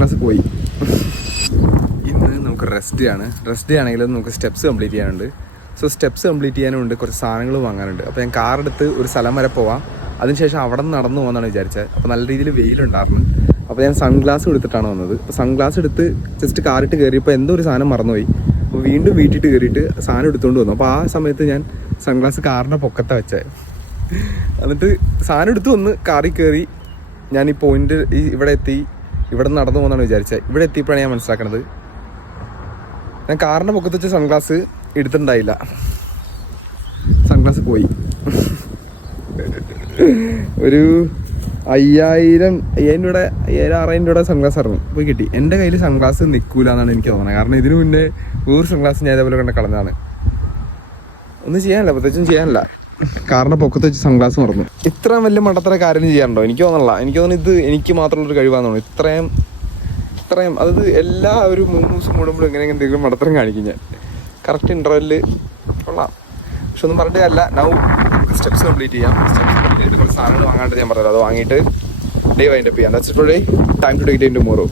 Sunglass പോയി. ഇന്ന് നമുക്ക് റെസ്റ്റ് ആണെങ്കിലും നമുക്ക് സ്റ്റെപ്സ് കംപ്ലീറ്റ് ചെയ്യാനുണ്ട്. സോ സ്റ്റെപ്സ് കംപ്ലീറ്റ് ചെയ്യാനുണ്ട്, കുറച്ച് സാധനങ്ങൾ വാങ്ങാനുണ്ട്. അപ്പോൾ ഞാൻ കാറെടുത്ത് ഒരു സ്ഥലം വരെ പോവാം. അതിനുശേഷം അവിടെ നിന്ന് നടന്നു പോകാമെന്നാണ് വിചാരിച്ചത്. അപ്പോൾ നല്ല രീതിയിൽ വെയിലുണ്ടായിരുന്നു. അപ്പോൾ ഞാൻ സൺഗ്ലാസ് എടുത്തിട്ടാണ് വന്നത്. അപ്പോൾ സൺഗ്ലാസ് എടുത്ത് ജസ്റ്റ് കാറിട്ട് കയറിയപ്പോൾ എന്തോ ഒരു സാധനം മറന്നുപോയി. അപ്പോൾ വീണ്ടും വീട്ടിട്ട് കയറിയിട്ട് സാധനം എടുത്തുകൊണ്ട് വന്നു. അപ്പോൾ ആ സമയത്ത് ഞാൻ സൺഗ്ലാസ് കാറിൻ്റെ പൊക്കത്തെ വെച്ചത്. എന്നിട്ട് സാധനം എടുത്ത് വന്ന് കാറിൽ കയറി ഞാൻ ഈ പോയിന്റ് ഇവിടെ എത്തി. ഇവിടെ നിന്ന് നടന്നു പോകുന്നതാണ് വിചാരിച്ചത്. ഇവിടെ എത്തിയപ്പോഴാണ് ഞാൻ മനസ്സിലാക്കണത് ഞാൻ കാറിൻ്റെ പൊക്കത്ത് വെച്ച സൺഗ്ലാസ് എടുത്തിട്ടുണ്ടായില്ല. സൺഗ്ലാസ് പോയി. ഒരു 5,000-6,000 സൺഗ്ലാസ് ആയിരുന്നു പോയി കിട്ടി. എൻ്റെ കയ്യിൽ സൺഗ്ലാസ് നിൽക്കൂല എന്നാണ് എനിക്ക് തോന്നുന്നത്. കാരണം ഇതിനു മുന്നേ വേറെ സൺഗ്ലാസ് ഞാൻ ഇതേപോലെ കണ്ട കളഞ്ഞതാണ്. ഒന്നും ചെയ്യാനില്ല, പ്രത്യേകിച്ചും ചെയ്യാനില്ല. കാറിൻ്റെ പൊക്കത്ത് വെച്ച് സൺഗ്ലാസ് മറന്നു. ഇത്രയും വലിയ മണ്ടത്തര കാര്യം ചെയ്യാറുണ്ടോ? എനിക്ക് തോന്നണില്ല. എനിക്ക് തോന്നുന്നു ഇത് എനിക്ക് മാത്രമുള്ളൊരു കഴിവാന്ന് തോന്നുന്നു. ഇത്രയും അതായത് എല്ലാ ഒരു 3 ദിവസം കൂടുമ്പോഴും ഇങ്ങനെ എന്തെങ്കിലും മണ്ടത്തരം കാണിക്കും ഞാൻ. കറക്റ്റ് ഇൻ്റർവെല്ലിൽ കൊള്ളാം. പക്ഷെ ഒന്നും പറഞ്ഞിട്ട് അല്ല. നമുക്ക് സ്റ്റെപ്സ് കംപ്ലീറ്റ് ചെയ്യാം. സ്റ്റെപ്സ് കംപ്ലീറ്റ് ചെയ്തിട്ട് കുറച്ച് സാധനങ്ങൾ വാങ്ങാണ്ട് ഞാൻ പറഞ്ഞത്. അത് വാങ്ങിയിട്ട് ഡേ വൈൻഡപ്പ് ചെയ്യാം. That's today. Time to take it tomorrow.